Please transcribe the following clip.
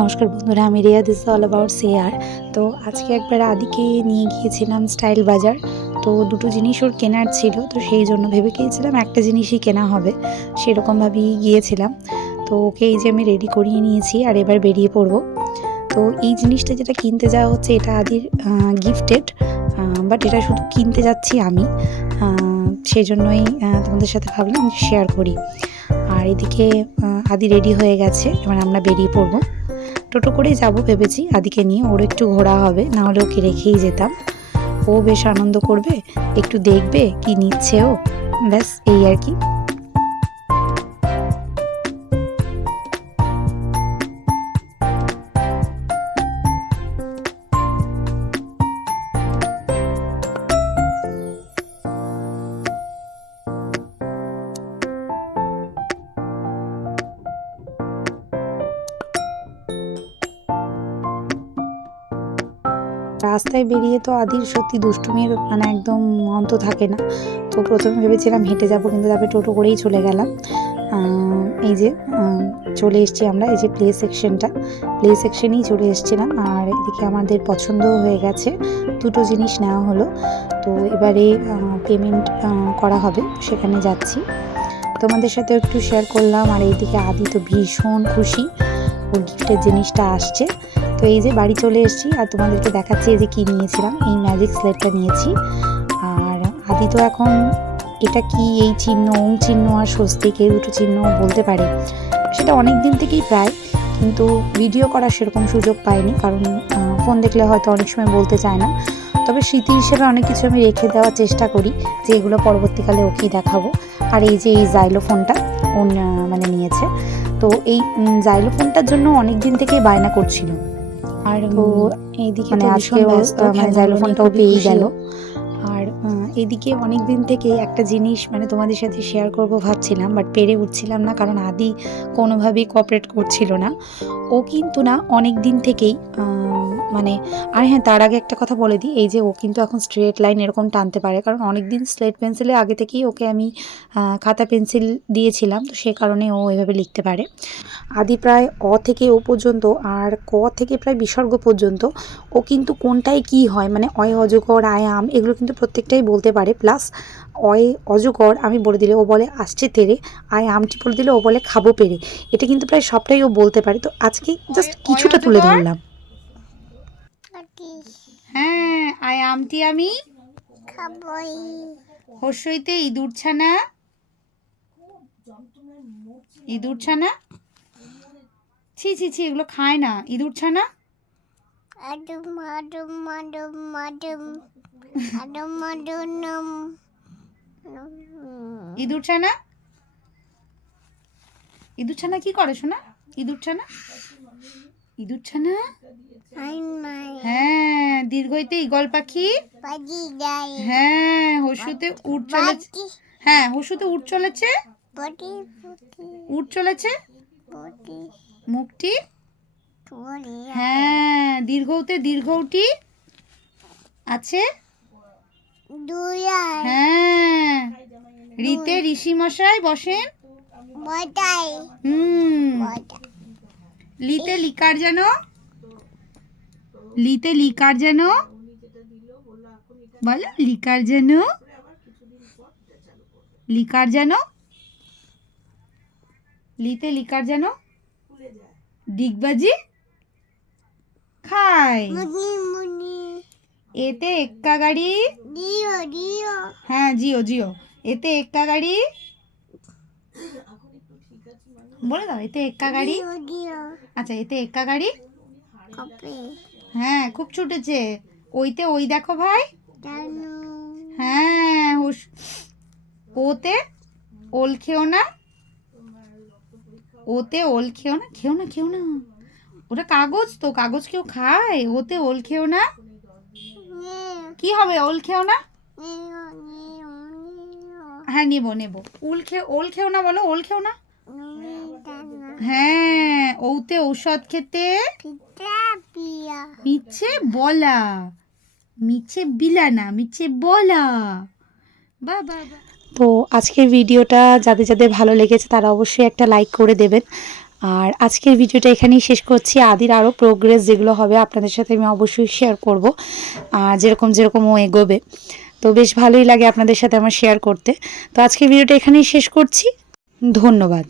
নমস্কার বন্ধুরা, আমি Riya this all about share তো আজকে একবার আদিকে নিয়ে গিয়েছিলাম স্টাইল বাজার। তো দুটো জিনিস ওর কেনার ছিল, তো সেই জন্য ভেবে গিয়েছিলাম একটা জিনিসই কেনা হবে, সেরকমভাবেই গিয়েছিলাম। তো ওকে এই যে আমি রেডি করিয়ে নিয়েছি আর এবার বেরিয়ে পড়ব। তো এই জিনিসটা যেটা কিনতে যাওয়া হচ্ছে, এটা আদির গিফটেড বাট এটা শুধু কিনতে যাচ্ছি আমি। সেই জন্যই তোমাদের সাথে ভাবলাম শেয়ার করি। আর এদিকে আদি রেডি হয়ে গেছে, এবার আমরা বেরিয়ে পড়ব। টোটো করেই যাব ভেবেছি। আদিকে নিয়ে ওর একটু ঘোরা হবে, না হলে ওকে রেখেই যেতাম। ও বেশ আনন্দ করবে, একটু দেখবে কি নিচ্ছে ও। ব্যাস, এই আর কি। রাস্তায় বেরিয়ে তো আদির সত্যি দুষ্টুমির মানে একদম অন্ত থাকে না। তো প্রথমে ভেবেছিলাম হেঁটে যাব কিন্তু তারপরে টোটো করেই চলে গেলাম। এই যে চলে এসেছি আমরা এই যে প্লে সেকশনটা প্লে সেকশনেই চলে এসেছিলাম আর এদিকে আমাদের পছন্দও হয়ে গেছে। দুটো জিনিস নেওয়া হলো। তো এবারে পেমেন্ট করা হবে, সেখানে যাচ্ছি। তোমাদের সাথে একটু শেয়ার করলাম আর এইদিকে আদি তো ভীষণ খুশি। ওর গিফটের জিনিসটা আসছে। তো এই যে বাড়ি চলে এসেছি আর তোমাদেরকে দেখাচ্ছি এই যে কি নিয়েছিলাম, এই ম্যাজিক স্লেটটা নিয়েছি। আর আদি তো এখন এটা কি, এই চিহ্ন ওং চিহ্ন আর স্বস্তিক এই দুটো চিহ্ন বলতে পারে, সেটা অনেক দিন থেকেই প্রায়, কিন্তু ভিডিও করার সেরকম সুযোগ পাইনি কারণ ফোন দেখলে হয়তো অনেক সময় বলতে চায় না। তবে স্মৃতি হিসেবে অনেক কিছু আমি রেখে দেওয়ার চেষ্টা করি যে এগুলো পরবর্তীকালে ওকেই দেখাবো। আর এই যে এই জাইলোফোনটা ও মানে নিয়েছে। তো এই জাইলোফোনটার জন্য অনেক দিন থেকেই বায়না করছিল। আর তো এইদিকে মানে আজকে মানে জাইলোফোনটাও পেয়ে গেল। আর এদিকে এইদিকে অনেক দিন থেকে একটা জিনিস মানে তোমাদের সাথে শেয়ার করব ভাবছিলাম বাট পেরে উঠছিলাম না কারণ আদি কোনোভাবেই কোঅপারেট করছিল না। ও কিন্তু না অনেক দিন থেকেই মানে আর হ্যাঁ তার আগে একটা কথা বলে দিই, এই যে ও কিন্তু এখন স্ট্রেট লাইন এরকম টানতে পারে, কারণ অনেক দিন স্লেট পেন্সিলে আগে থেকেই ওকে আমি খাতা পেন্সিল দিয়েছিলাম, তো সে কারণে ও এভাবে লিখতে পারে। আদি প্রায় অ থেকে ও পর্যন্ত আর ক থেকে প্রায় বিসর্গ পর্যন্ত ও কিন্তু কোনটায় কি হয় মানে অয়, অজগর আয় আম এগুলো কিন্তু প্রত্যেকটাই বলতে পারে প্লাস অয়, অজগর আমি বলে দিলে ও বলে আসছে তেরে আয় আমটি বলে দিলে ও বলে খাব পেরে, এটা কিন্তু প্রায় সবটাই ও বলতে পারে, তো আজকে জাস্ট কিছুটা তুলে ধরলাম। হ্যাঁ আয় আমটি আমি খাবই। হর্ষইতে ইঁদুর ছানা। ইঁদুর ছানা? ছি ছি ছি এগুলো খায় না। ইঁদুর ছানা? আডুম আডুম আডুম আডুম আডুম আডুম ইঁদুর ছানা? ইঁদুর ছানা কি করে শোনা ইঁদুর ছানা ইঁদুর ছানা হ্যাঁ দীর্ঘইতে ইগল পাখি। হ্যাঁ হসুতে উট চলেছে। হ্যাঁ হসুতে উট চলেছে। উট চলেছে। মুখটি। হ্যাঁ দীর্ঘতে দীর্ঘটি আছে। হ্যাঁ রিতে ঋষি মশাই বসেন হুম। লিতে লিকার যেন? লিতে লিকার যেন? বলো, লিকার যেন? লিকার যেন? লিতে লিকার যেন? ডিগবাজি খায় এতে এক্কা গাড়ি? হ্যাঁ জিও জিও। এতে এক্কা গাড়ি? বলে দাও, এতে এক্কা গাড়ি? আচ্ছা এতে এক্কা গাড়ি? হ্যাঁ খুব ছুটেছে। ওইতে ওই দেখো ভাই। হ্যাঁ ওতে ওল খেও না। ওতে ওল খেও না খেও না খেও না। ওটা কাগজ তো কাগজ কেউ খায়। ওতে ওল খেও না। কি হবে ওল খেও না? হ্যাঁ নেব নেব। উল খে ওল খেও না বলো ওল খেও না? হ্যাঁ ওতে ঔষধ খেতে? মিছে বলা। মিছে বিলা না মিছে বলা। বা বা বা। তো আজকের ভিডিওটা যাদের যাদের ভালো লেগেছে তারা অবশ্যই একটা লাইক করে দেবেন। আর আজকের ভিডিওটা এখানেই শেষ করছি। আদির আরও প্রোগ্রেস যেগুলো হবে আপনাদের সাথে আমি অবশ্যই শেয়ার করব। আর যেরকম যেরকম ও এগোবে। তো বেশ ভালোই লাগে আপনাদের সাথে আমার শেয়ার করতে। তো আজকের ভিডিওটা এখানেই শেষ করছি। ধন্যবাদ।